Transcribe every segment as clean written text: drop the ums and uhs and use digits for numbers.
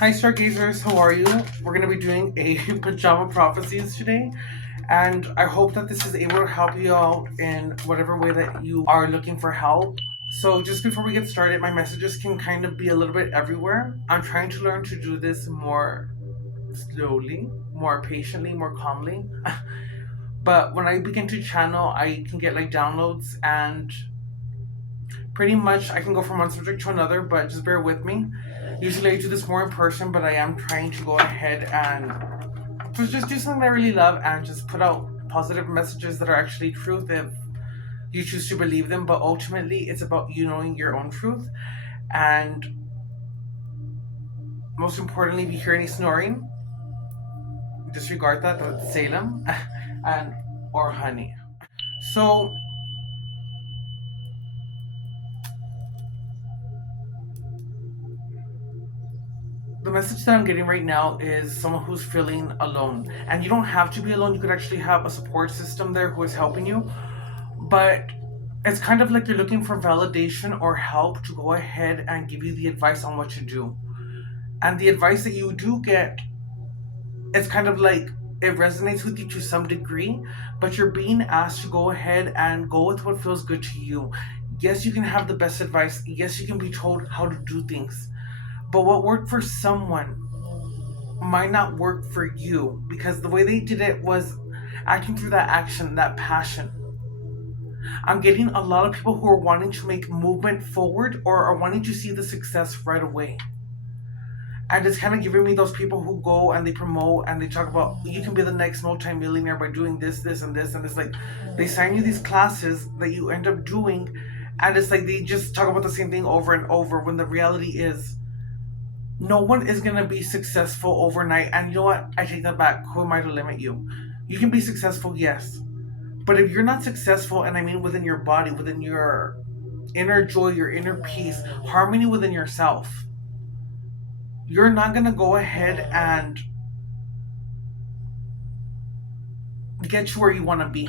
Hi, Stargazers, how are you? We're going to be doing a pajama prophecies today, and I hope that this is able to help you out in whatever way that you are looking for help. So, just before we get started, my messages can kind of be a little bit everywhere. I'm trying to learn to do this more slowly, more patiently, more calmly. But when I begin to channel, I can get like downloads, and pretty much I can go from one subject to another, but just bear with me. Usually I do this more in person, but I am trying to go ahead and just do something I really love and just put out positive messages that are actually truth if you choose to believe them. But ultimately, it's about you knowing your own truth. And most importantly, if you hear any snoring, disregard that. That's Salem and or honey. So the message that I'm getting right now is someone who's feeling alone. And you don't have to be alone. You could actually have a support system there who is helping you. But it's kind of like you're looking for validation or help to go ahead and give you the advice on what to do. And the advice that you do get, it's kind of like it resonates with you to some degree, but you're being asked to go ahead and go with what feels good to you. Yes, you can have the best advice. Yes, you can be told how to do things. But what worked for someone might not work for you because the way they did it was acting through that action, that passion. I'm getting a lot of people who are wanting to make movement forward or are wanting to see the success right away. And it's kind of giving me those people who go and they promote and they talk about you can be the next multi-millionaire by doing this, this, and this. And it's like they sign you these classes that you end up doing, and it's like they just talk about the same thing over and over when the reality is no one is going to be successful overnight. And you know what? I take that back. Who am I to limit you? You can be successful, yes. But if you're not successful, and I mean within your body, within your inner joy, your inner peace, harmony within yourself, you're not going to go ahead and get to where you want to be.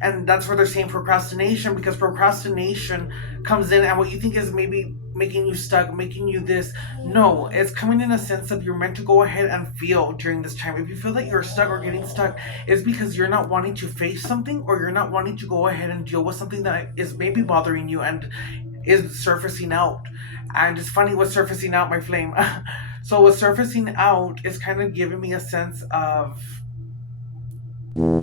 And that's where they're saying procrastination, because procrastination comes in and what you think is maybe making you stuck, making you this. No, it's coming in a sense of you're meant to go ahead and feel during this time. If you feel that you're stuck or getting stuck, it's because you're not wanting to face something or you're not wanting to go ahead and deal with something that is maybe bothering you and is surfacing out. And it's funny what's surfacing out, my flame. So what's surfacing out is kind of giving me a sense of, oh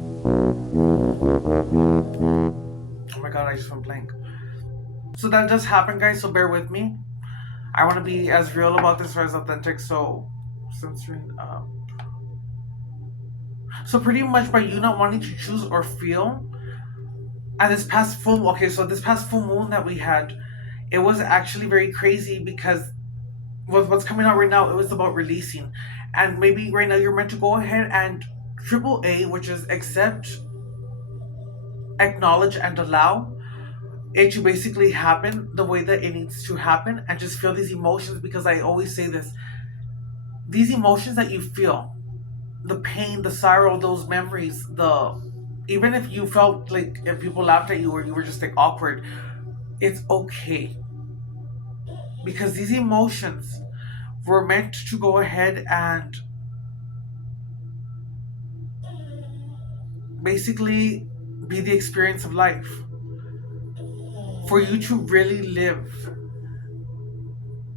my god, I just went blank. So that does happen, guys, so bear with me. I want to be as real about this or as authentic, so censoring so pretty much by you not wanting to choose or feel, and this past full moon that we had, it was actually very crazy because with what's coming out right now, it was about releasing. And maybe right now you're meant to go ahead and triple A, which is accept, acknowledge, and allow it to basically happen the way that it needs to happen and just feel these emotions, because I always say this, these emotions that you feel, the pain, the sorrow, those memories, the even if you felt like if people laughed at you or you were just like awkward, it's okay, because these emotions were meant to go ahead and basically be the experience of life for you to really live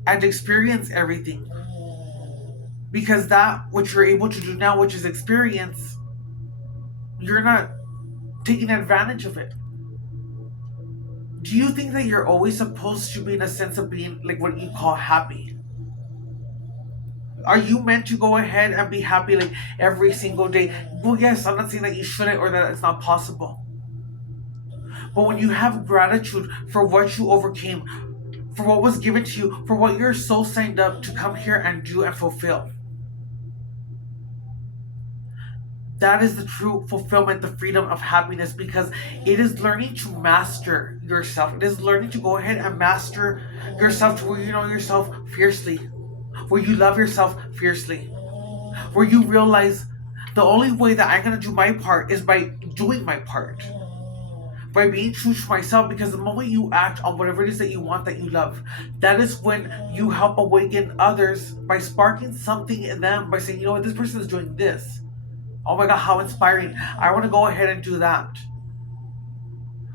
and experience everything, because that what you're able to do now, which is experience, you're not taking advantage of it. Do you think that you're always supposed to be in a sense of being like what you call happy? Are you meant to go ahead and be happy like every single day? Well, yes, I'm not saying that you shouldn't or that it's not possible. But when you have gratitude for what you overcame, for what was given to you, for what you're so signed up to come here and do and fulfill, that is the true fulfillment, the freedom of happiness, because it is learning to master yourself. It is learning to go ahead and master yourself to where you know yourself fiercely, where you love yourself fiercely, where you realize the only way that I'm going to do my part is by doing my part, by being true to myself, because the moment you act on whatever it is that you want, that you love, that is when you help awaken others by sparking something in them, by saying, you know what, this person is doing this. Oh my god, how inspiring. I want to go ahead and do that.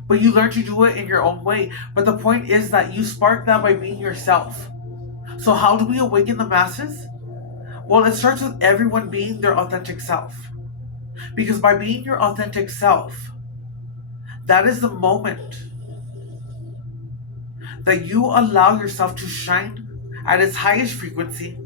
But you learn to do it in your own way. But the point is that you spark that by being yourself. So, how do we awaken the masses? Well, it starts with everyone being their authentic self. Because by being your authentic self, that is the moment that you allow yourself to shine at its highest frequency.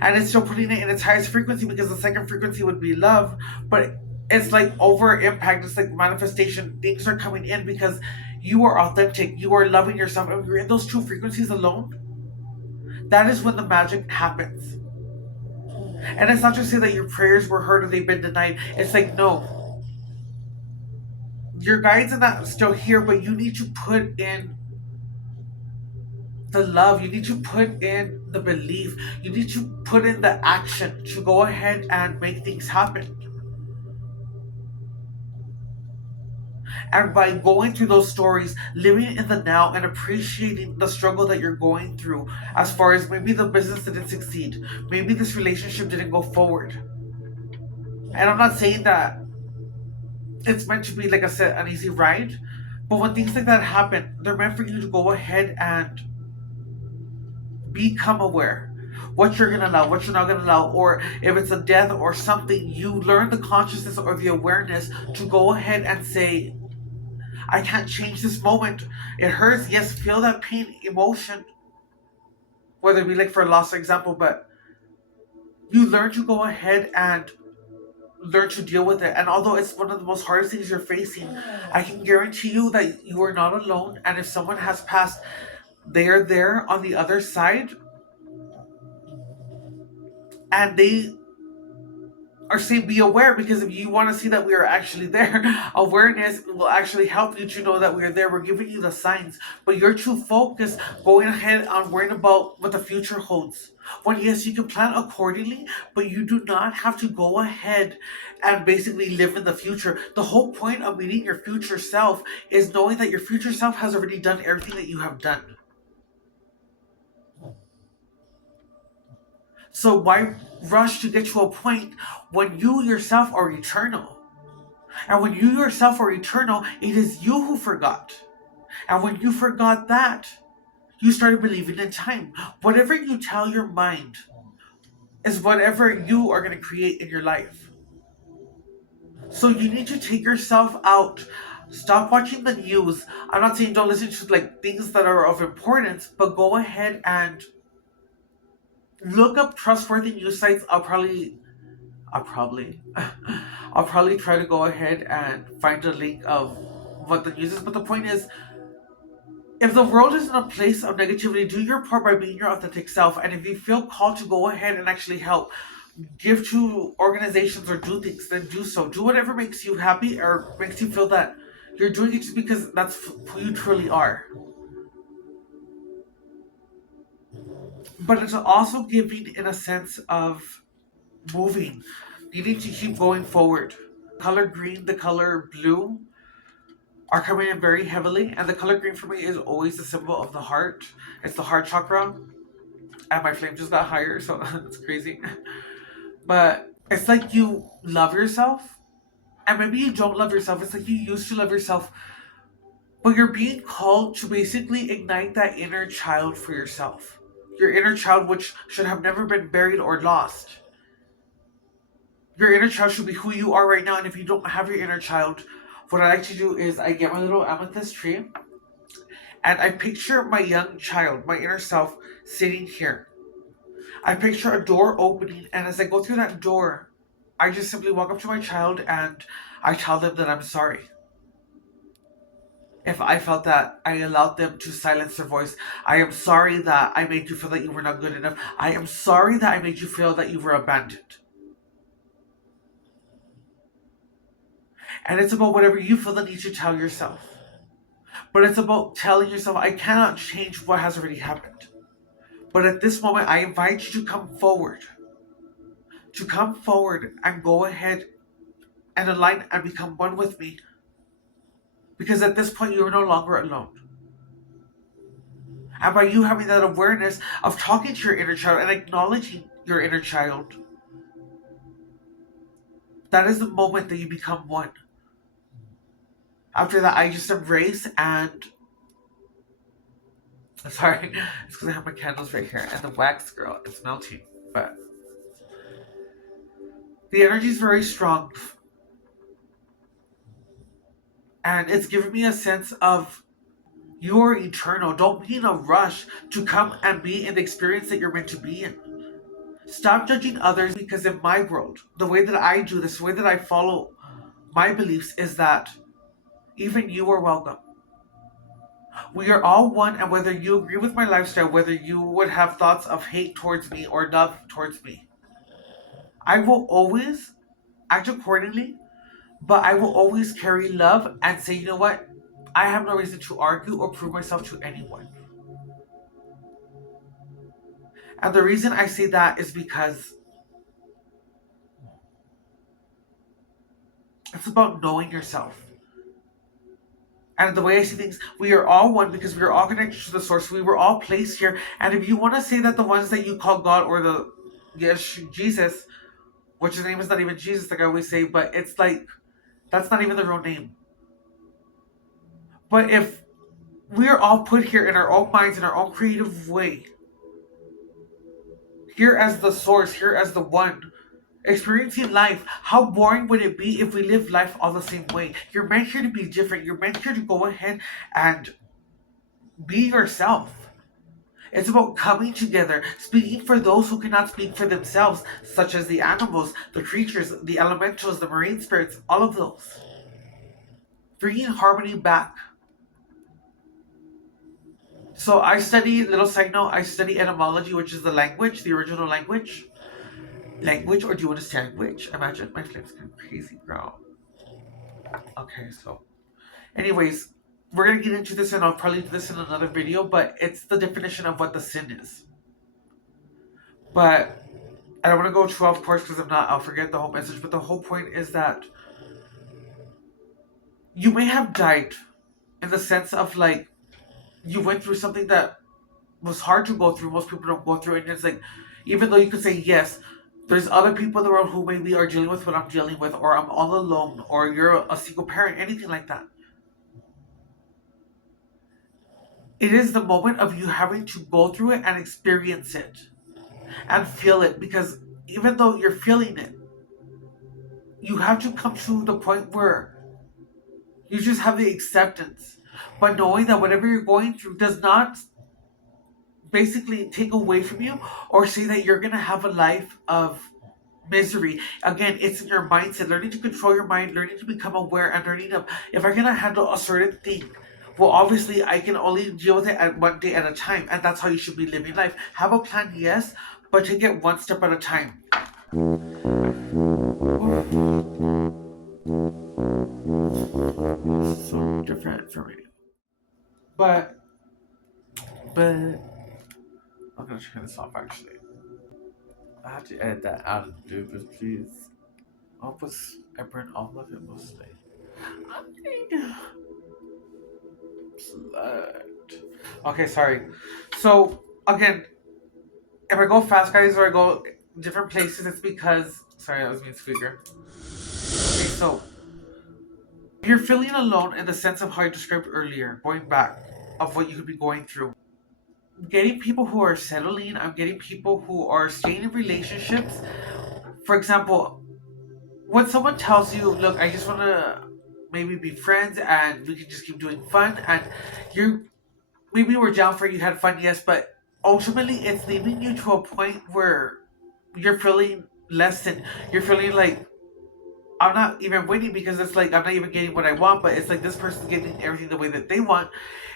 And it's still putting it in its highest frequency, because the second frequency would be love. But it's like over impact, it's like manifestation. Things are coming in because you are authentic, you are loving yourself, and you're in those two frequencies alone. That is when the magic happens. And it's not to say that your prayers were heard or they've been denied. It's like, no, your guides are not still here, but you need to put in the love, you need to put in the belief, you need to put in the action to go ahead and make things happen. And by going through those stories, living in the now and appreciating the struggle that you're going through, as far as maybe the business didn't succeed, maybe this relationship didn't go forward. And I'm not saying that it's meant to be, like I said, an easy ride, but when things like that happen, they're meant for you to go ahead and become aware what you're gonna allow, what you're not gonna allow, or if it's a death or something, you learn the consciousness or the awareness to go ahead and say, I can't change this moment. It hurts, yes, feel that pain, emotion, whether it be like for a loss, for example, but you learn to go ahead and learn to deal with it. And although it's one of the most hardest things you're facing, I can guarantee you that you are not alone. And if someone has passed, they are there on the other side, and they are saying be aware, because if you want to see that we are actually there, awareness will actually help you to know that we are there. We're giving you the signs, but your true focus going ahead on worrying about what the future holds, when yes, you can plan accordingly, but you do not have to go ahead and basically live in the future. The whole point of meeting your future self is knowing that your future self has already done everything that you have done. So why rush to get to a point when you yourself are eternal? And when you yourself are eternal, it is you who forgot. And when you forgot that, you started believing in time. Whatever you tell your mind is whatever you are going to create in your life. So you need to take yourself out. Stop watching the news. I'm not saying don't listen to like things that are of importance, but go ahead and look up trustworthy news sites. I'll probably I'll probably try to go ahead and find a link of what the news is. But the point is, if the world is in a place of negativity, do your part by being your authentic self. And if you feel called to go ahead and actually help, give to organizations or do things, then do so. Do whatever makes you happy or makes you feel that you're doing it just because that's who you truly are. But it's also giving in a sense of moving. You need to keep going forward. Color green, the color blue are coming in very heavily, and the color green for me is always the symbol of the heart. It's the heart chakra, and my flame just got higher, so it's crazy. But it's like you love yourself, and maybe you don't love yourself. It's like you used to love yourself, but you're being called to basically ignite that inner child for yourself. Your inner child, which should have never been buried or lost. Your inner child should be who you are right now. And if you don't have your inner child, what I like to do is I get my little amethyst tree and I picture my young child, my inner self, sitting here. I picture a door opening, and as I go through that door, I just simply walk up to my child and I tell them that I'm sorry. If I felt that I allowed them to silence their voice, I am sorry that I made you feel that you were not good enough. I am sorry that I made you feel that you were abandoned. And it's about whatever you feel the need to tell yourself. But it's about telling yourself, I cannot change what has already happened. But at this moment, I invite you to come forward. To come forward and go ahead and align and become one with me. Because at this point, you're no longer alone. And by you having that awareness of talking to your inner child and acknowledging your inner child, that is the moment that you become one. After that, I just embrace and. Sorry, it's because I have my candles right here and the wax, girl, it's melting. But the energy is very strong and it's giving me a sense of you're eternal. Don't be in a rush to come and be in the experience that you're meant to be in. Stop judging others because in my world, the way that I do this, the way that I follow my beliefs is that even you are welcome. We are all one, and whether you agree with my lifestyle, whether you would have thoughts of hate towards me or love towards me, I will always act accordingly, but I will always carry love and say, you know what? I have no reason to argue or prove myself to anyone. And the reason I say that is because it's about knowing yourself. And the way I see things, we are all one because we are all connected to the source. We were all placed here. And if you want to say that the ones that you call God or the, yes, Jesus, which his name is not even Jesus, like I always say, but it's like, that's not even the real name. But if we are all put here in our own minds, in our own creative way, here as the source, here as the one, experiencing life, how boring would it be if we live life all the same way? You're meant here to be different. You're meant here to go ahead and be yourself. It's about coming together, speaking for those who cannot speak for themselves, such as the animals, the creatures, the elementals, the marine spirits, all of those. Bringing harmony back. So I study, little side note, I study etymology, which is the language, the original language. Language, or do you want to sandwich? Imagine my flame's kind of crazy, girl. Okay, so anyways, we're gonna get into this and I'll probably do this in another video, but it's the definition of what the sin is. But I don't want to go too off course because if not, I'll forget the whole message. But the whole point is that you may have died in the sense of like you went through something that was hard to go through. Most people don't go through it. And it's like, even though you could say yes, there's other people in the world who maybe are dealing with what I'm dealing with, or I'm all alone, or you're a single parent, anything like that. It is the moment of you having to go through it and experience it and feel it because even though you're feeling it, you have to come to the point where you just have the acceptance, but knowing that whatever you're going through does not basically take away from you or say that you're going to have a life of misery. Again, it's in your mindset, learning to control your mind, learning to become aware, and learning to, if I cannot handle a certain thing, well, obviously, I can only deal with it at one day at a time, and that's how you should be living life. Have a plan, yes, but take it one step at a time. So different for me. But I'm gonna turn this off actually. I have to edit that out of the but please. I burn all of it mostly. Slut. Okay, sorry. So again, if I go fast, guys, or I go different places, it's because sorry, that was me speaker. Okay, so if you're feeling alone in the sense of how I described earlier, going back of what you could be going through. Getting people who are settling, I'm getting people who are staying in relationships. For example, when someone tells you, look, I just want to maybe be friends and we can just keep doing fun, and you maybe we're down for it, you had fun, yes, but ultimately it's leading you to a point where you're feeling less than, you're feeling like, I'm not even winning because it's like I'm not even getting what I want, but it's like this person's getting everything the way that they want.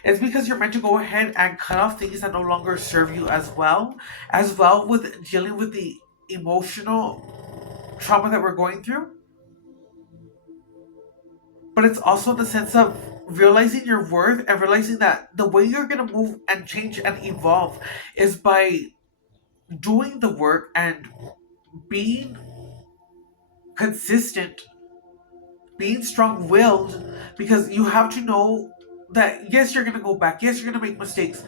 It's because you're meant to go ahead and cut off things that no longer serve you as well with dealing with the emotional trauma that we're going through. But it's also the sense of realizing your worth and realizing that the way you're gonna move and change and evolve is by doing the work and being consistent being strong-willed, because you have to know that yes, you're gonna go back, yes, you're gonna make mistakes,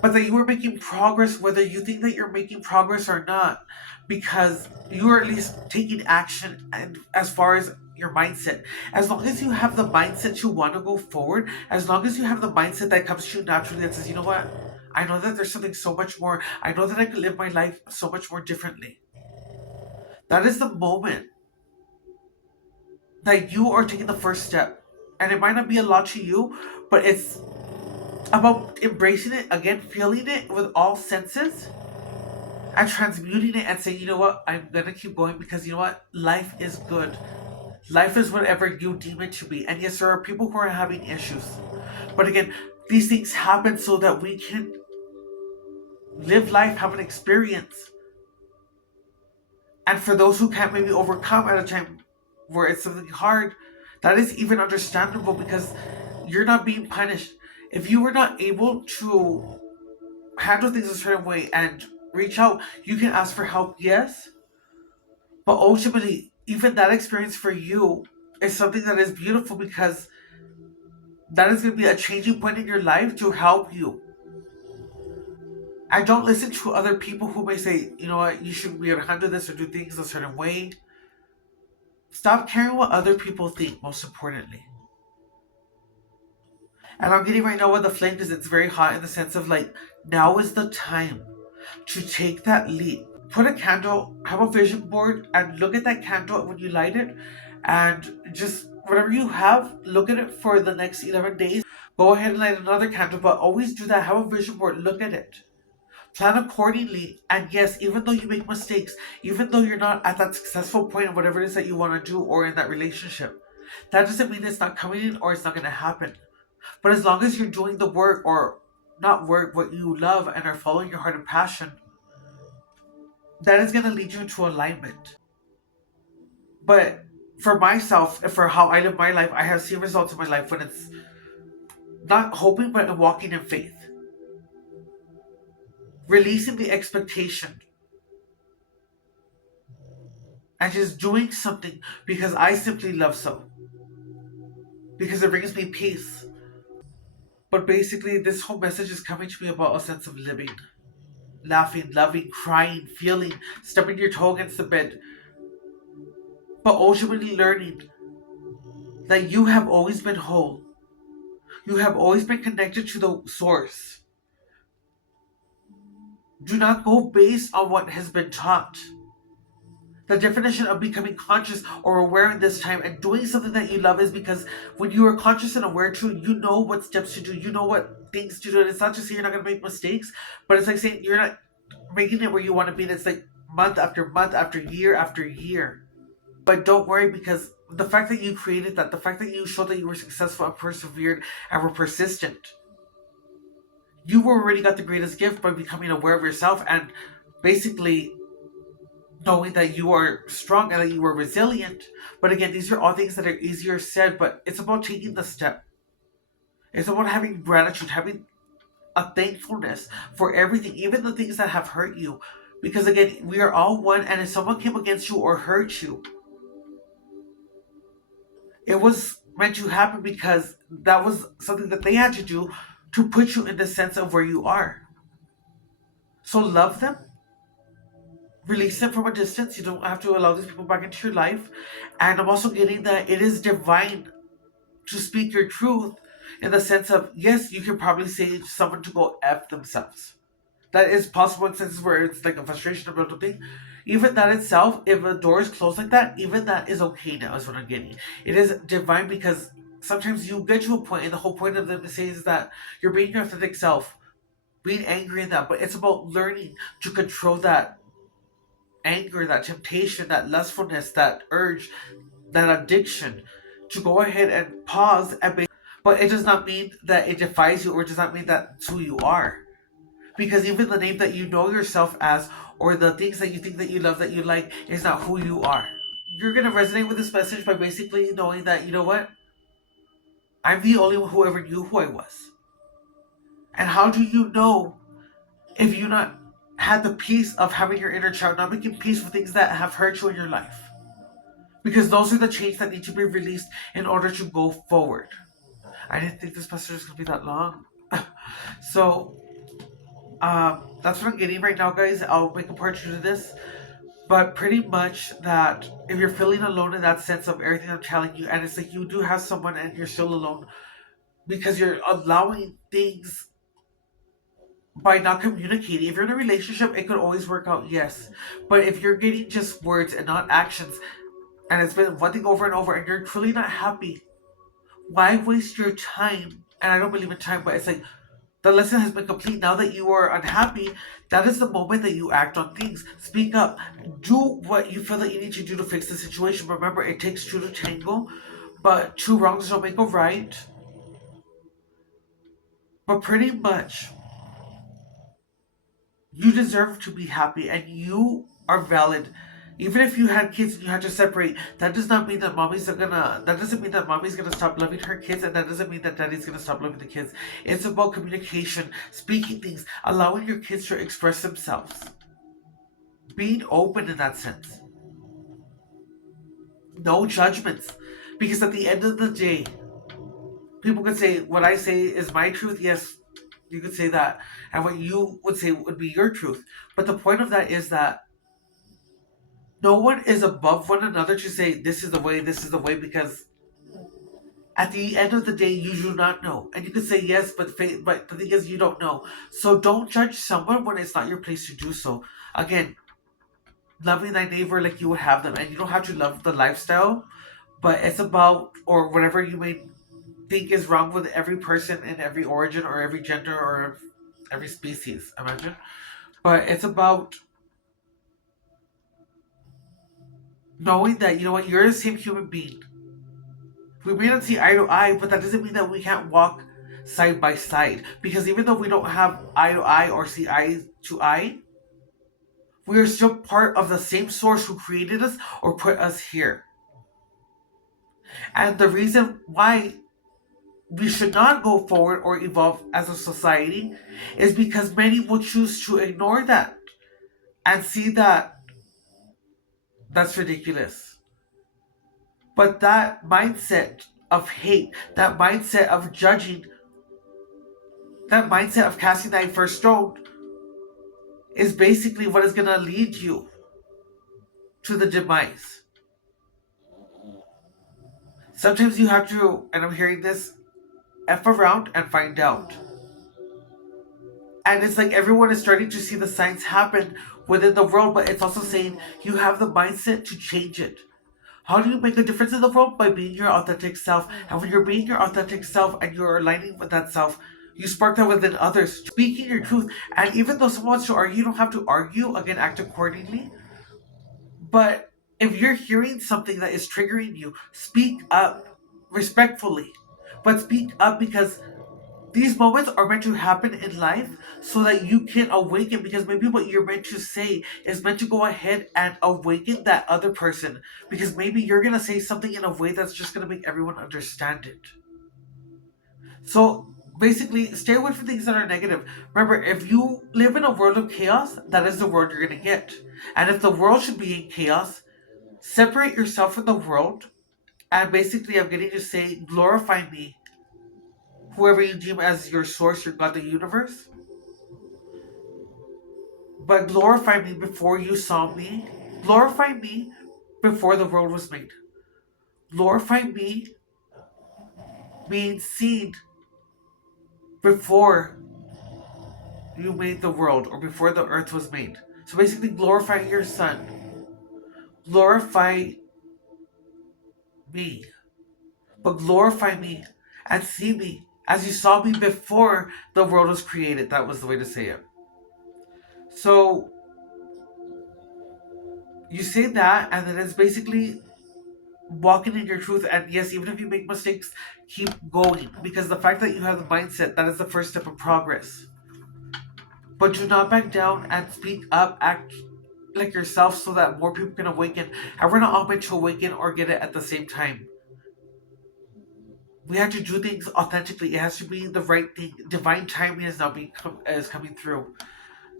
but that you are making progress whether you think that you're making progress or not, because you are at least taking action. And as far as your mindset, as long as you have the mindset to want to go forward, as long as you have the mindset that comes to you naturally that says, you know what, I know that there's something so much more, I know that I could live my life so much more differently, that is the moment that you are taking the first step. And it might not be a lot to you, but it's about embracing it again, feeling it with all senses, and transmuting it and saying, you know what, I'm gonna keep going, because you know what, life is good. Life is whatever you deem it to be. And yes, there are people who are having issues. But again, these things happen so that we can live life, have an experience. And for those who can't maybe overcome at a time where it's something hard, that is even understandable, because you're not being punished. If you were not able to handle things a certain way and reach out, you can ask for help, yes. But ultimately, even that experience for you is something that is beautiful, because that is going to be a changing point in your life to help you. And don't listen to other people who may say, you know what, you shouldn't be able to handle this or do things a certain way. Stop caring what other people think, most importantly. And I'm getting right now with the flame because it's very hot, in the sense of like, now is the time to take that leap. Put a candle, have a vision board, and look at that candle when you light it. And just whatever you have, look at it for the next 11 days. Go ahead and light another candle, but always do that. Have a vision board, look at it. Plan accordingly. And yes, even though you make mistakes, even though you're not at that successful point of whatever it is that you want to do or in that relationship, that doesn't mean it's not coming in or it's not going to happen. But as long as you're doing the work, or not work, what you love and are following your heart and passion, that is going to lead you into alignment. But for myself and for how I live my life, I have seen results in my life when it's not hoping, but walking in faith. Releasing the expectation and just doing something because I simply love so. Because it brings me peace. But basically, this whole message is coming to me about a sense of living, laughing, loving, crying, feeling, stubbing your toe against the bed, but ultimately learning that you have always been whole. You have always been connected to the source. Do not go based on what has been taught. The definition of becoming conscious or aware in this time and doing something that you love is because when you are conscious and aware to, you know what steps to do, you know what things to do. And it's not just saying you're not going to make mistakes, but it's like saying you're not making it where you want to be. And it's like month after year after year. But don't worry, because the fact that you created that, the fact that you showed that you were successful and persevered and were persistent, you already got the greatest gift by becoming aware of yourself and basically knowing that you are strong and that you are resilient. But again, these are all things that are easier said, but it's about taking the step. It's about having gratitude, having a thankfulness for everything, even the things that have hurt you. Because again, we are all one, and if someone came against you or hurt you, it was meant to happen because that was something that they had to do to put you in the sense of where you are. So love them, release them from a distance. You don't have to allow these people back into your life. And I'm also getting that it is divine to speak your truth, in the sense of, yes, you can probably say to someone to go F themselves. That is possible in senses where it's like a frustration or mental thing. Even that itself, if a door is closed like that, even that is okay now, is what I'm getting. It is divine, because sometimes you get to a point, and the whole point of them to say is that you're being your authentic self, being angry in that, but it's about learning to control that anger, that temptation, that lustfulness, that urge, that addiction, to go ahead and pause and but it does not mean that it defies you, or it does not mean that's who you are. Because even the name that you know yourself as, or the things that you think that you love, that you like, is not who you are. You're going to resonate with this message by basically knowing that, you know what? I'm the only one who ever knew who I was. And how do you know if you not had the peace of having your inner child, not making peace with things that have hurt you in your life? because those are the chains that need to be released in order to go forward. I didn't think this message was gonna be that long. So that's what I'm getting right now, guys. I'll make a part two to this. But pretty much that if you're feeling alone in that sense of everything I'm telling you, and it's like you do have someone and you're still alone because you're allowing things by not communicating. If you're in a relationship, it could always work out, yes. But if you're getting just words and not actions, and it's been one thing over and over, and you're truly not happy, why waste your time? And I don't believe in time, but it's like the lesson has been complete. Now that you are unhappy, that is the moment that you act on things. Speak up. Do what you feel that you need to do to fix the situation. Remember, it takes two to tango, but two wrongs don't make a right. But pretty much, you deserve to be happy and you are valid. Even if you had kids and you had to separate, that does not mean that that doesn't mean that mommy's gonna stop loving her kids, and that doesn't mean that daddy's gonna stop loving the kids. It's about communication, speaking things, allowing your kids to express themselves, being open in that sense. No judgments. Because at the end of the day, people could say, what I say is my truth, yes, you could say that. And what you would say would be your truth. But the point of that is that no one is above one another to say this is the way, because at the end of the day, you do not know. And you can say yes, but the thing is, you don't know. So don't judge someone when it's not your place to do so. Again, loving thy neighbor like you would have them. And you don't have to love the lifestyle, but it's about, or whatever you may think is wrong with every person in every origin or every gender or every species, imagine. But it's about knowing that, you know what, you're the same human being. We may not see eye to eye, but that doesn't mean that we can't walk side by side. Because even though we don't have eye to eye or see eye to eye, we are still part of the same source who created us or put us here. And the reason why we should not go forward or evolve as a society is because many will choose to ignore that and see that that's ridiculous. But that mindset of hate, that mindset of judging, that mindset of casting that first stone is basically what is going to lead you to the demise. Sometimes you have to, and I'm hearing this, F around and find out. And it's like everyone is starting to see the signs happen within the world, but it's also saying you have the mindset to change it. How do you make a difference in the world? By being your authentic self. And when you're being your authentic self and you're aligning with that self, you spark that within others, speaking your truth. And even though someone wants to argue, you don't have to argue. Again, act accordingly. But if you're hearing something that is triggering you, speak up respectfully. But speak up because these moments are meant to happen in life so that you can awaken, because maybe what you're meant to say is meant to go ahead and awaken that other person, because maybe you're going to say something in a way that's just going to make everyone understand it. So basically, stay away from things that are negative. Remember, if you live in a world of chaos, that is the world you're going to get. And if the world should be in chaos, separate yourself from the world. And basically, I'm getting to say, glorify me, whoever you deem as your source, your God, the universe. But glorify me before you saw me. Glorify me before the world was made. Glorify me being seen before you made the world or before the earth was made. So basically, glorify your son. Glorify me. But glorify me and see me as you saw me before the world was created. That was the way to say it. So you say that, and then it's basically walking in your truth. And yes, even if you make mistakes, keep going, because the fact that you have the mindset, that is the first step of progress. But do not back down and speak up, act like yourself so that more people can awaken. And we're not all meant to awaken or get it at the same time. We have to do things authentically. It has to be the right thing. Divine timing is now is coming through.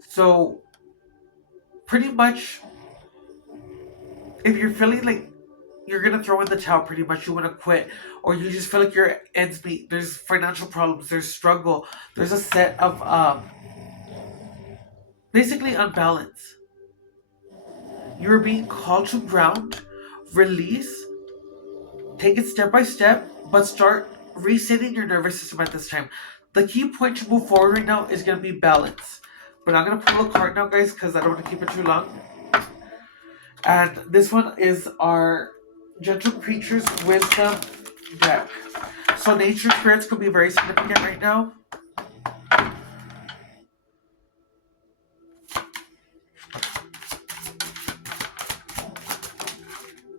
So pretty much, if you're feeling like you're gonna throw in the towel pretty much. You want to quit, or you just feel like your ends meet. There's financial problems. There's struggle. There's a set of basically unbalance. You're being called to ground, release, take it step by step, but start resetting your nervous system at this time. The key point to move forward right now is gonna be balance. But I'm gonna pull a card now, guys, because I don't want to keep it too long. And this one is our Gentle Creatures Wisdom deck. So nature spirits could be very significant right now.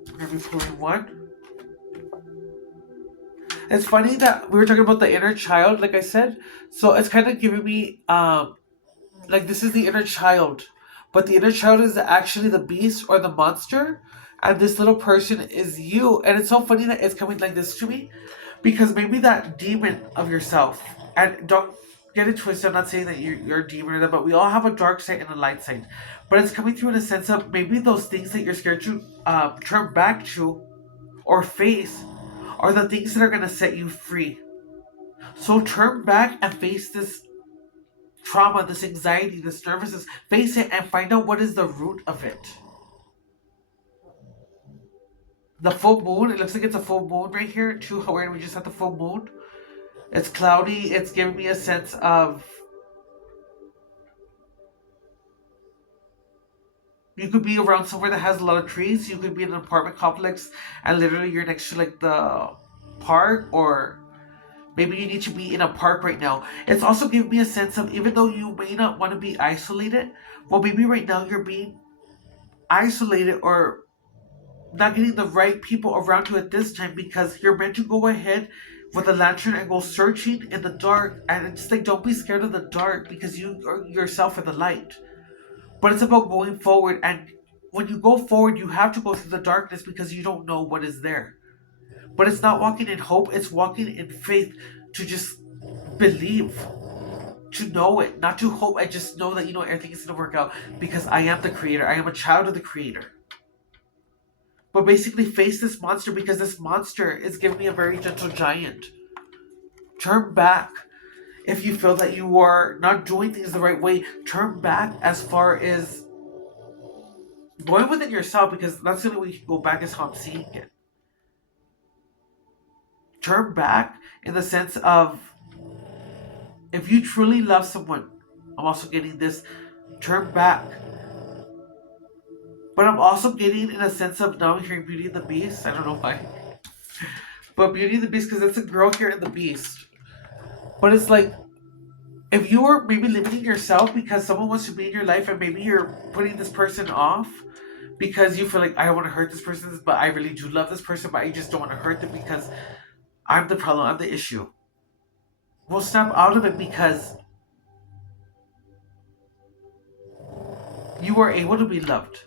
I'm gonna be pulling one. It's funny that we were talking about the inner child, like I said. So it's kind of giving me like this is the inner child, but the inner child is actually the beast or the monster, and this little person is you. And it's so funny that it's coming like this to me, because maybe that demon of yourself, and don't get it twisted, I'm not saying that you're a demon or that, but we all have a dark side and a light side. But it's coming through in a sense of maybe those things that you're scared to turn back to or face are the things that are going to set you free. So turn back and face this trauma, this anxiety, this nervousness. Face it and find out what is the root of it. The full moon, it looks like it's a full moon right here too. However, we just had the full moon. It's cloudy. It's giving me a sense of you could be around somewhere that has a lot of trees. You could be in an apartment complex and literally you're next to like the park, or maybe you need to be in a park right now. It's also giving me a sense of even though you may not want to be isolated, well, maybe right now you're being isolated or not getting the right people around you at this time, because you're meant to go ahead with a lantern and go searching in the dark. And it's like, don't be scared of the dark because you are yourself are the light. But it's about going forward. And when you go forward, you have to go through the darkness because you don't know what is there. But it's not walking in hope, it's walking in faith to just believe, to know it, not to hope. I just know that, everything is going to work out because I am the creator. I am a child of the creator. But basically face this monster, because this monster is giving me a very gentle giant. Turn back. If you feel that you are not doing things the right way, turn back as far as going within yourself, because that's the only way you can go back, is how I'm seeing it. Turn back in the sense of if you truly love someone, I'm also getting this, turn back. But I'm also getting in a sense of now hearing Beauty and the Beast. I don't know why. But Beauty and the Beast, because it's a girl here in the Beast. But it's like, if you are maybe limiting yourself because someone wants to be in your life and maybe you're putting this person off because you feel like, I don't want to hurt this person, but I really do love this person, but I just don't want to hurt them because I'm the problem, I'm the issue. We'll snap out of it because you are able to be loved.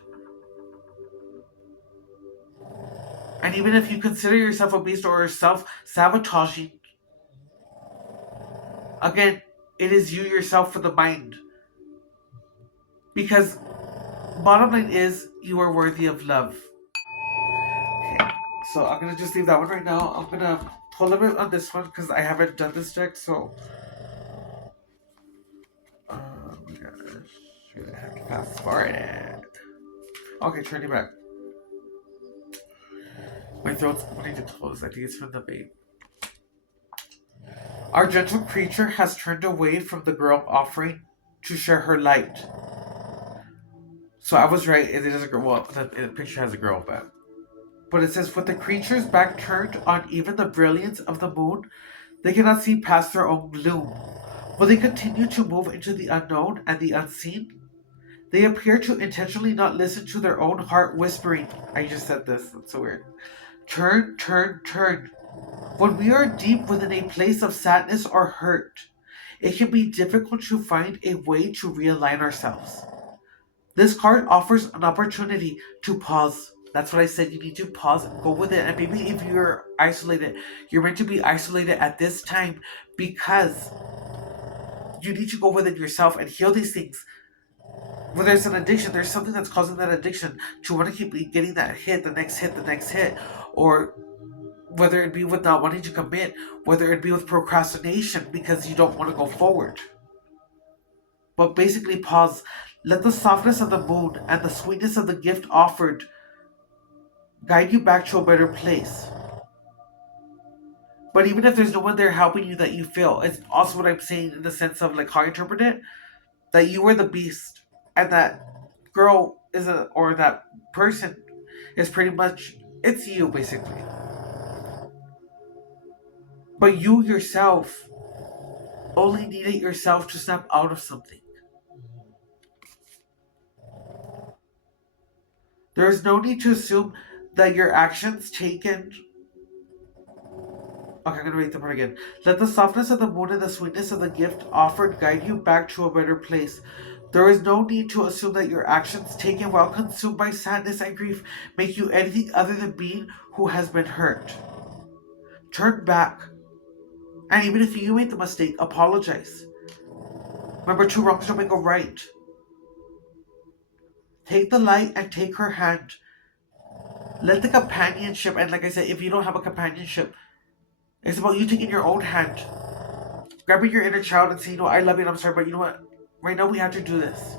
And even if you consider yourself a beast or self-sabotaging, again, it is you yourself for the mind. Because bottom line is, you are worthy of love. Okay, so I'm going to just leave that one right now. I'm going to pull a bit on this one because I haven't done this deck, so... Oh my gosh. I have to fast forward it. Okay, turn it back. My throat's wanting to close. I think it's from the vape. Our gentle creature has turned away from the girl offering to share her light. So I was right. It is a girl. Well, the picture has a girl, but it says, with the creature's back turned on even the brilliance of the moon, they cannot see past their own gloom. Will they continue to move into the unknown and the unseen? They appear to intentionally not listen to their own heart whispering. I just said this. That's so weird. Turn, turn, turn. When we are deep within a place of sadness or hurt, it can be difficult to find a way to realign ourselves. This card offers an opportunity to pause. That's what I said. You need to pause and go with it. And maybe if you're isolated, you're meant to be isolated at this time because you need to go within yourself and heal these things. Whether it's an addiction, there's something that's causing that addiction to want to keep getting that hit, the next hit, the next hit, or whether it be with not wanting to commit, whether it be with procrastination because you don't want to go forward. But basically, pause. Let the softness of the moon and the sweetness of the gift offered guide you back to a better place. But even if there's no one there helping you that you feel, it's also what I'm saying in the sense of like how I interpret it, that you were the beast and that girl is a, or that person is pretty much, it's you basically. But you yourself only needed yourself to snap out of something. There is no need to assume that your actions taken. Okay, I'm gonna read the part again. Let the softness of the moon and the sweetness of the gift offered guide you back to a better place. There is no need to assume that your actions taken while consumed by sadness and grief make you anything other than being who has been hurt. Turn back. And even if you made the mistake, apologize. Remember, two wrongs don't make a right. Take the light and take her hand. Let the companionship, and like I said, if you don't have a companionship, it's about you taking your own hand, grabbing your inner child and saying, you know, I love you and I'm sorry, but you know what? Right now we have to do this.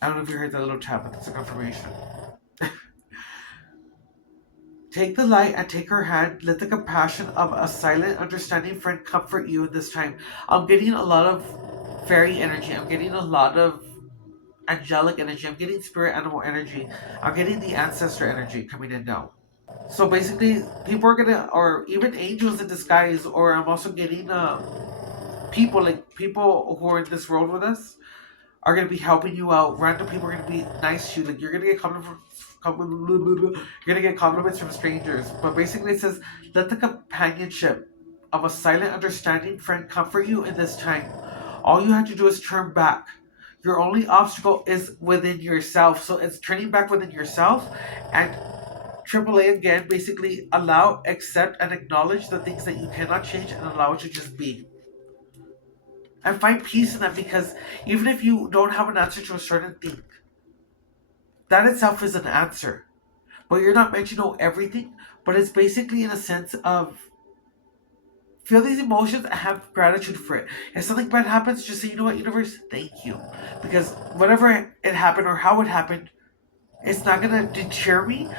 I don't know if you heard that little tap, but that's a confirmation. Take the light and take her hand. Let the compassion of a silent, understanding friend comfort you in this time. I'm getting a lot of fairy energy. I'm getting a lot of angelic energy. I'm getting spirit animal energy. I'm getting the ancestor energy coming in now. So basically, people are gonna, or even angels in disguise, or I'm also getting people, like people who are in this world with us, are gonna be helping you out. Random people are gonna be nice to you. Like you're gonna get you're gonna get compliments from strangers. But basically, it says, let the companionship of a silent, understanding friend comfort you in this time. All you have to do is turn back. Your only obstacle is within yourself. So it's turning back within yourself and AAA again, basically allow, accept, and acknowledge the things that you cannot change and allow it to just be. And find peace in that because even if you don't have an answer to a certain thing, that itself is an answer. But you're not meant to know everything, but it's basically in a sense of feel these emotions and have gratitude for it. If something bad happens, just say, you know what, universe, thank you. Because whatever it happened or how it happened, it's not gonna deter me,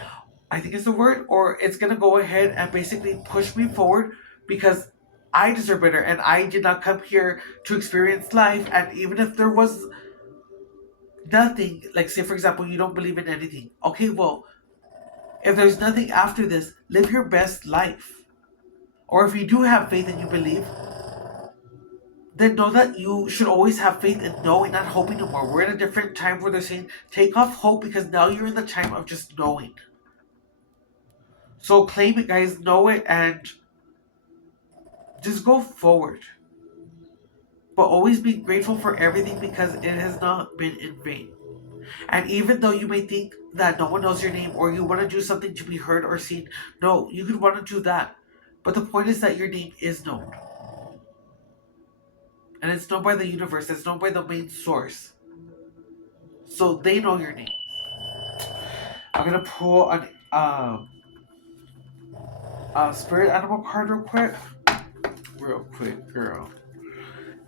I think is the word, or it's gonna go ahead and basically push me forward because I deserve better and I did not come here to experience life. And even if there was nothing, like say for example, you don't believe in anything. Okay, well, if there's nothing after this, live your best life. Or if you do have faith and you believe, then know that you should always have faith in knowing, not hoping no more. We're in a different time where they're saying take off hope because now you're in the time of just knowing. So claim it, guys, know it, and just go forward. But always be grateful for everything because it has not been in vain. And even though you may think that no one knows your name or you want to do something to be heard or seen, no, you could want to do that. But the point is that your name is known. And it's known by the universe, it's known by the main source. So they know your name. I'm gonna pull a spirit animal card real quick. Real quick, girl.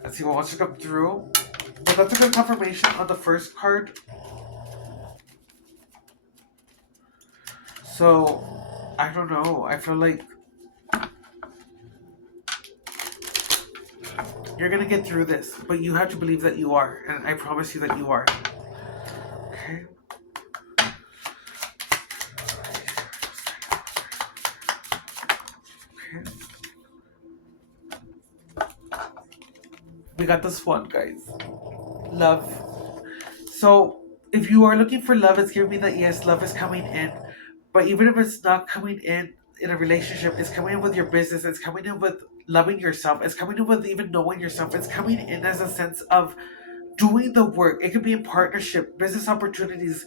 Let's see what wants to come through. But that's a good confirmation on the first card. So, I don't know. I feel like you're gonna get through this, but you have to believe that you are, and I promise you that you are. Okay. Okay. We got this one, guys. Love. So, if you are looking for love, it's giving me that yes, love is coming in. But even if it's not coming in a relationship, it's coming in with your business, it's coming in with loving yourself, it's coming in with even knowing yourself, it's coming in as a sense of doing the work. It could be in partnership, business opportunities,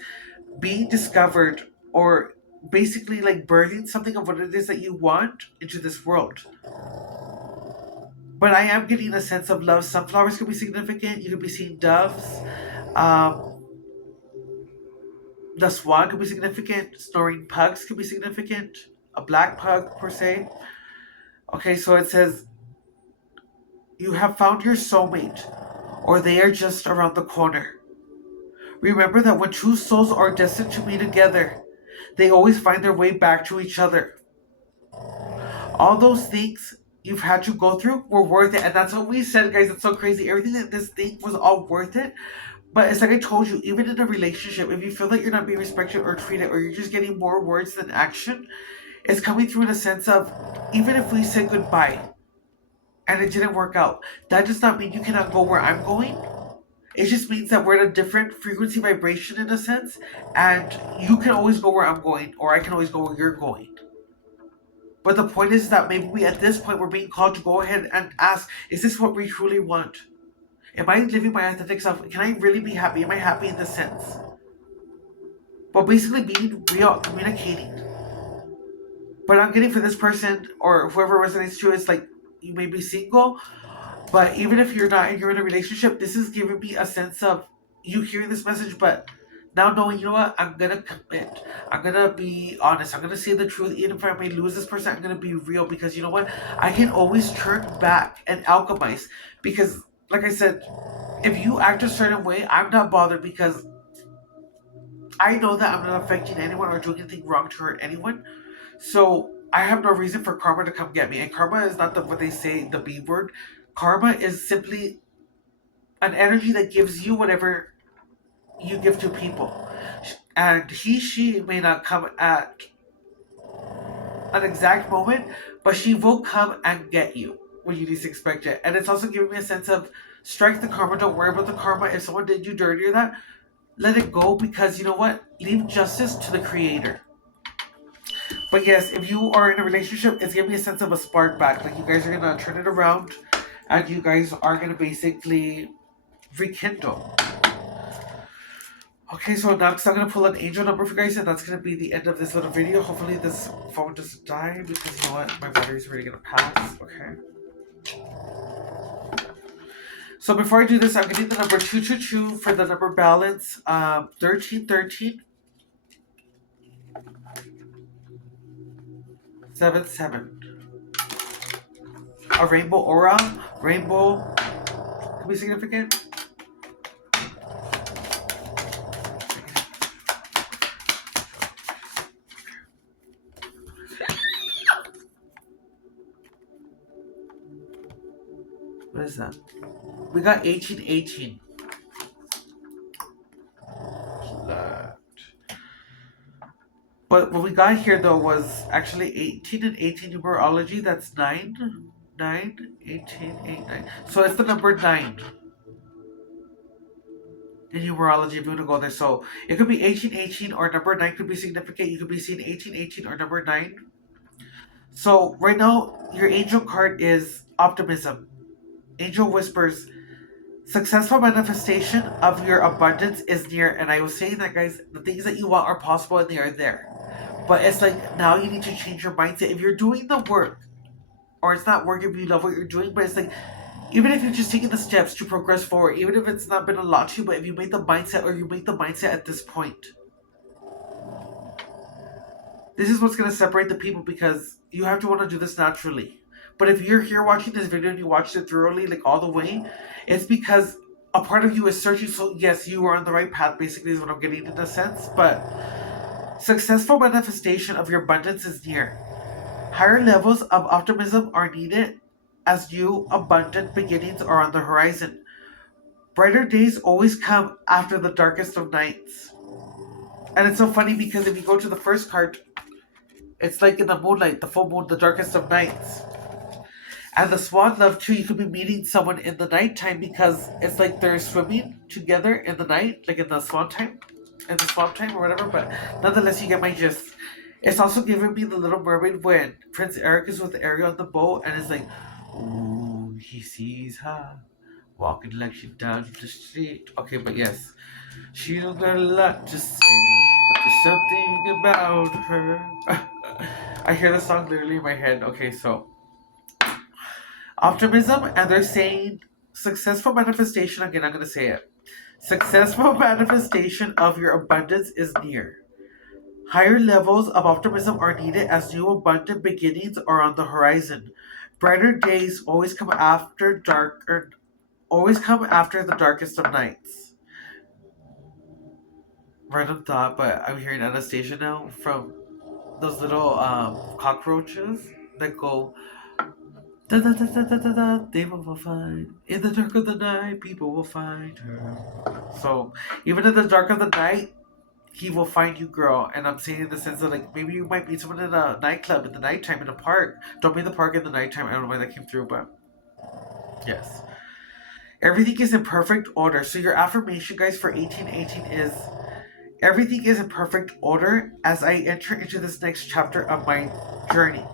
being discovered, or basically like birthing something of what it is that you want into this world. But I am getting a sense of love. Sunflowers could be significant. You could be seeing doves. Um, the swan could be significant. Snoring pugs could be significant. A black pug, per se. Okay, so it says, you have found your soulmate, or they are just around the corner. Remember that when two souls are destined to be together, they always find their way back to each other. All those things you've had to go through were worth it. And that's what we said, guys. It's so crazy. Everything that this thing was all worth it. But it's like I told you, even in a relationship, if you feel that you're not being respected or treated, or you're just getting more words than action, it's coming through in a sense of, even if we said goodbye and it didn't work out, that does not mean you cannot go where I'm going. It just means that we're at a different frequency vibration in a sense, and you can always go where I'm going, or I can always go where you're going. But the point is that maybe we, at this point, we're being called to go ahead and ask, is this what we truly want? Am I living my authentic self? Can I really be happy? Am I happy in this sense? But basically being real, communicating. But I'm getting for this person or whoever resonates to, it's like, you may be single, but even if you're not and you're in a relationship, this is giving me a sense of you hearing this message, but now knowing, you know what, I'm gonna commit. I'm gonna be honest. I'm gonna say the truth. Even if I may lose this person, I'm gonna be real, because you know what? I can always turn back and alchemize. Because, like I said, if you act a certain way, I'm not bothered, because I know that I'm not affecting anyone or doing anything wrong to hurt anyone. So I have no reason for karma to come get me. And karma is not what they say, the B word. Karma is simply an energy that gives you whatever you give to people. And she may not come at an exact moment, but she will come and get you when you least expect it. And it's also giving me a sense of, strike the karma, don't worry about the karma. If someone did you dirty or that, let it go, because you know what? Leave justice to the creator. But yes, if you are in a relationship, it's giving me a sense of a spark back. Like you guys are gonna turn it around, and you guys are gonna basically rekindle. Okay, so next I'm gonna pull an angel number for you guys, and that's gonna be the end of this little video. Hopefully this phone doesn't die, because you know what, my battery's already gonna pass. Okay. So before I do this, I'm gonna need the number 222 for the number balance. 1313 77. A rainbow aura. Rainbow can be significant. What is that? We got 1818. But what we got here though was actually 18 and 18 numerology. That's 9. 9, 18, 8, 9. So it's the number 9 in numerology if you want to go there. So it could be 1818 or number 9 could be significant. You could be seeing 1818 or number 9. So right now, your angel card is Optimism. Angel whispers, successful manifestation of your abundance is near. And I was saying that, guys, the things that you want are possible and they are there. But it's like, now you need to change your mindset. If you're doing the work, or it's not work if you love what you're doing, but it's like, even if you're just taking the steps to progress forward, even if it's not been a lot to you, but if you made the mindset, or you make the mindset at this point, this is what's going to separate the people, because you have to want to do this naturally. But if you're here watching this video and you watched it thoroughly, like all the way, it's because a part of you is searching. So yes, you are on the right path, basically, is what I'm getting in a sense. But successful manifestation of your abundance is near. Higher levels of optimism are needed as new abundant beginnings are on the horizon. Brighter days always come after the darkest of nights. And it's so funny, because if you go to the first card, it's like in the moonlight, the full moon, the darkest of nights. And the swan love too, you could be meeting someone in the nighttime, because it's like they're swimming together in the night, like in the swan time, or whatever. But nonetheless, you get my gist. It's also giving me the Little Mermaid when Prince Eric is with Ariel on the boat, and it's like, ooh, he sees her walking like she down the street. Okay, but yes, she don't got a lot to say, but there's something about her. I hear the song literally in my head. Okay, so Optimism, and they're saying successful manifestation. Again, I'm going to say it. Successful manifestation of your abundance is near. Higher levels of optimism are needed as new abundant beginnings are on the horizon. Brighter days always come after the darkest of nights. Random thought, but I'm hearing Anastasia now from those little cockroaches that go da da da da da da da. They will find in the dark of the night. People will find her. So even in the dark of the night, he will find you, girl. And I'm saying in the sense that like maybe you might meet someone in a nightclub in the nighttime in a park. Don't be in the park in the nighttime. I don't know why that came through, but yes. Everything is in perfect order. So your affirmation, guys, for 1818 is everything is in perfect order as I enter into this next chapter of my journey.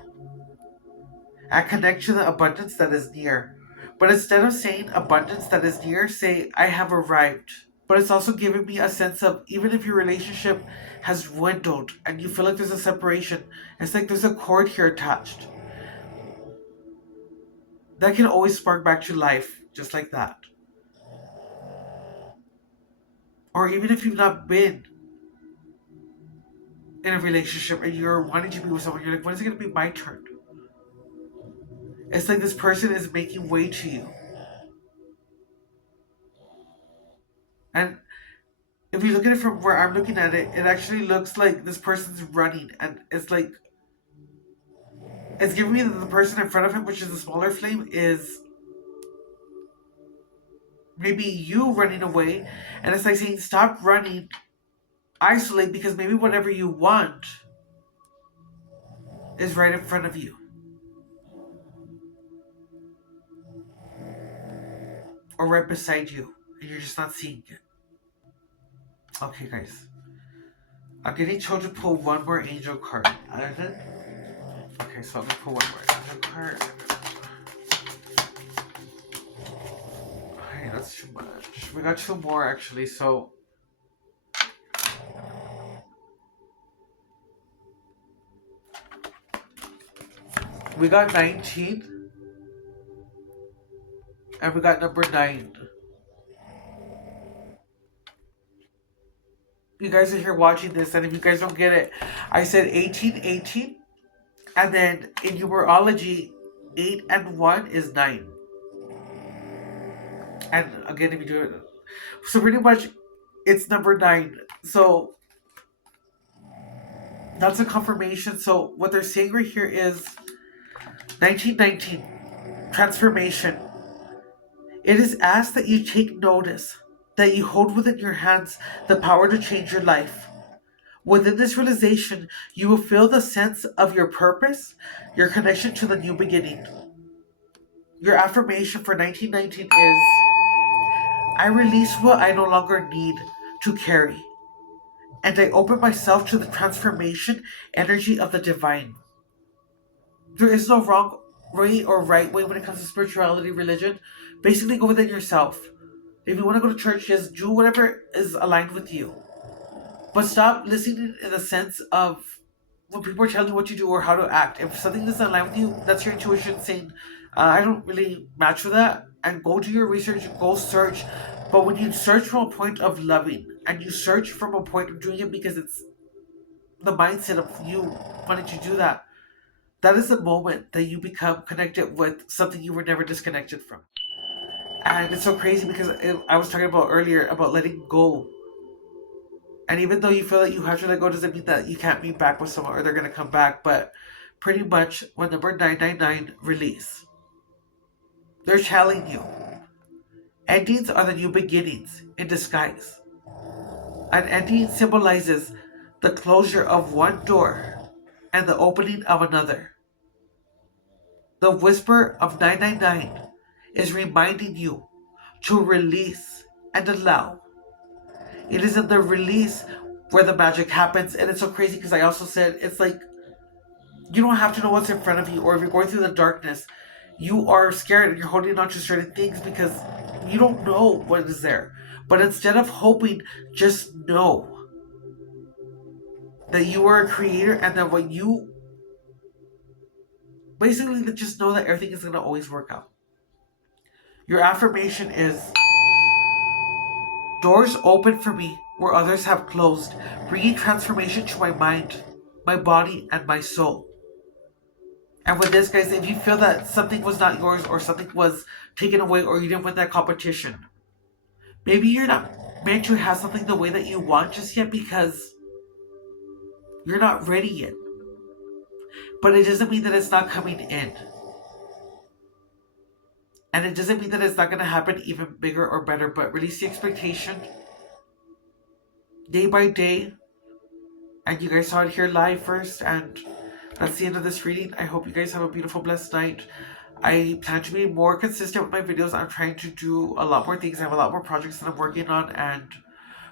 I connect to the abundance that is near. But instead of saying abundance that is near, say I have arrived. But it's also giving me a sense of even if your relationship has dwindled and you feel like there's a separation, it's like there's a cord here attached. That can always spark back to life, just like that. Or even if you've not been in a relationship and you're wanting to be with someone, you're like, when is it going to be my turn? It's like this person is making way to you. And if you look at it from where I'm looking at it, it actually looks like this person's running. And it's like, it's giving me that the person in front of him, which is the smaller flame, is maybe you running away. And it's like saying, stop running, isolate, because maybe whatever you want is right in front of you. Or right beside you. And you're just not seeing it. Okay, guys. I'm getting told to pull one more angel card. Okay, so I'm gonna pull one more angel card. Okay, that's too much. We got two more actually, so we got 19 and we got number 9. You guys are here watching this, and if you guys don't get it, I said 1818, and then in numerology, 8 and 1 is 9. And again, if you do it, so pretty much it's number 9. So that's a confirmation. So what they're saying right here is 1919, transformation. It is asked that you take notice, that you hold within your hands the power to change your life. Within this realization, you will feel the sense of your purpose, your connection to the new beginning. Your affirmation for 1919 is I release what I no longer need to carry, and I open myself to the transformation energy of the divine. There is no wrong way or right way when it comes to spirituality, religion. Basically, go within yourself. If you want to go to church, just do whatever is aligned with you. But stop listening in the sense of when people are telling you what to do or how to act. If something doesn't align with you, that's your intuition saying, I don't really match with that. And go do your research, go search. But when you search from a point of loving and you search from a point of doing it because it's the mindset of you wanting to do that, that is the moment that you become connected with something you were never disconnected from. And it's so crazy because I was talking about earlier about letting go. And even though you feel like you have to let go, doesn't mean that you can't meet back with someone or they're going to come back. But pretty much when number 999 release, they're telling you endings are the new beginnings in disguise. An ending symbolizes the closure of one door and the opening of another. The whisper of 999 is reminding you to release and allow. It is in the release where the magic happens. And it's so crazy because I also said it's like you don't have to know what's in front of you, or if you're going through the darkness, you are scared and you're holding on to certain things because you don't know what is there. But instead of hoping, just know that you are a creator and that what you basically just know that everything is going to always work out. Your affirmation is, doors open for me where others have closed, bringing transformation to my mind, my body, and my soul. And with this, guys, if you feel that something was not yours or something was taken away or you didn't win that competition, maybe you're not meant to have something the way that you want just yet because you're not ready yet. But it doesn't mean that it's not coming in. And it doesn't mean that it's not going to happen even bigger or better, but release the expectation day by day. And you guys saw it here live first, and that's the end of this reading. I hope you guys have a beautiful, blessed night. I plan to be more consistent with my videos. I'm trying to do a lot more things. I have a lot more projects that I'm working on, and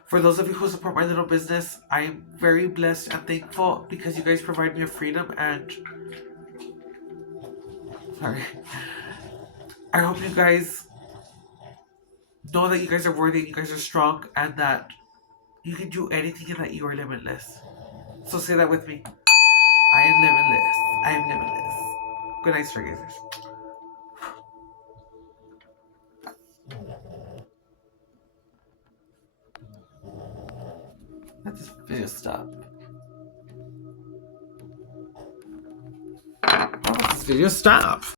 for those of you who support my little business, I'm very blessed and thankful because you guys provide me a freedom, and sorry. I hope you guys know that you guys are worthy, you guys are strong, and that you can do anything and that you are limitless. So say that with me. I am limitless. I am limitless. Good night, stargazers. Let this video stop. Why won't this video stop?